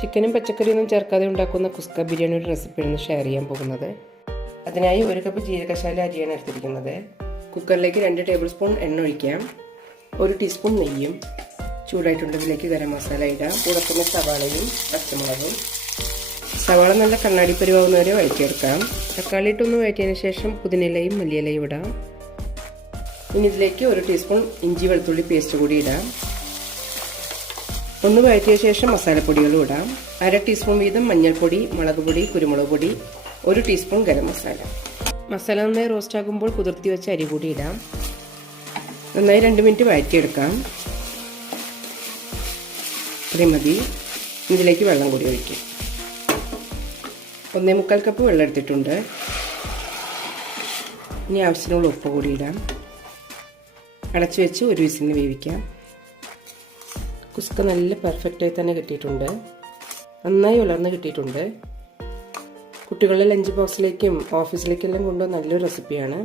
ചിക്കനും പച്ചക്കറിയൊന്നും ചേർക്കാതെ ഉണ്ടാക്കുന്ന കുസ്ക ബിരിയാണിയുടെ റെസിപ്പിയാണ് ഷെയർ ചെയ്യാൻ പോകുന്നത്. അതിനായി 1 കപ്പ് ജീരകശാല അരിയാണ് എടുത്തിരിക്കുന്നത്. കുക്കറിലേക്ക് 2 ടേബിൾ സ്പൂൺ എണ്ണ ഒഴിക്കാം. 1 ടീസ്പൂൺ നെയ്യും. ചൂടായിട്ടുള്ളതിലേക്ക് ഗരം മസാല ഇടാം. കൂടെ തന്നെ സവാളയും പച്ചമുളകും. സവാള നല്ല കണ്ണാടി പരുവാകുന്നവരെ വഴറ്റിയെടുക്കാം. തക്കാളി ഇട്ടൊന്ന് വഴറ്റിയതിന് ശേഷം പുതിനയിലയും മല്ലിയിലയും ഇടാം. ഇനി ഇതിലേക്ക് 1 ടീസ്പൂൺ ഇഞ്ചി വെളുത്തുള്ളി പേസ്റ്റ് കൂടി ഇടാം. ഒന്ന് വഴറ്റിയ ശേഷം മസാലപ്പൊടികളും ഇടാം. 1/2 ടീസ്പൂൺ വീതം മഞ്ഞൾപ്പൊടി, മുളക് പൊടി, കുരുമുളക് പൊടി, 1 ടീസ്പൂൺ ഗരം മസാല. മസാല നന്നായി റോസ്റ്റ് ആകുമ്പോൾ കുതിർത്തി വെച്ച അരി കൂടി ഇടാം. നന്നായി 2 മിനിറ്റ് വഴറ്റിയെടുക്കാം. അത്രയും മതി. ഇതിലേക്ക് വെള്ളം കൂടി ഒഴിക്കും. 1.25 കപ്പ് വെള്ളം എടുത്തിട്ടുണ്ട്. ഇനി ആവശ്യത്തിനുള്ള ഉപ്പ് കൂടി ഇടാം. അടച്ചു വെച്ച് 1 വിസിലിന് വേവിക്കാം. കുസ്ക നല്ല പെർഫെക്റ്റായി തന്നെ കിട്ടിയിട്ടുണ്ട്. നന്നായി ഉലർന്ന് കിട്ടിയിട്ടുണ്ട്. കുട്ടികളുടെ ലഞ്ച് ബോക്സിലേക്കും ഓഫീസിലേക്കെല്ലാം കൊണ്ടുപോകാൻ നല്ലൊരു റെസിപ്പിയാണ്.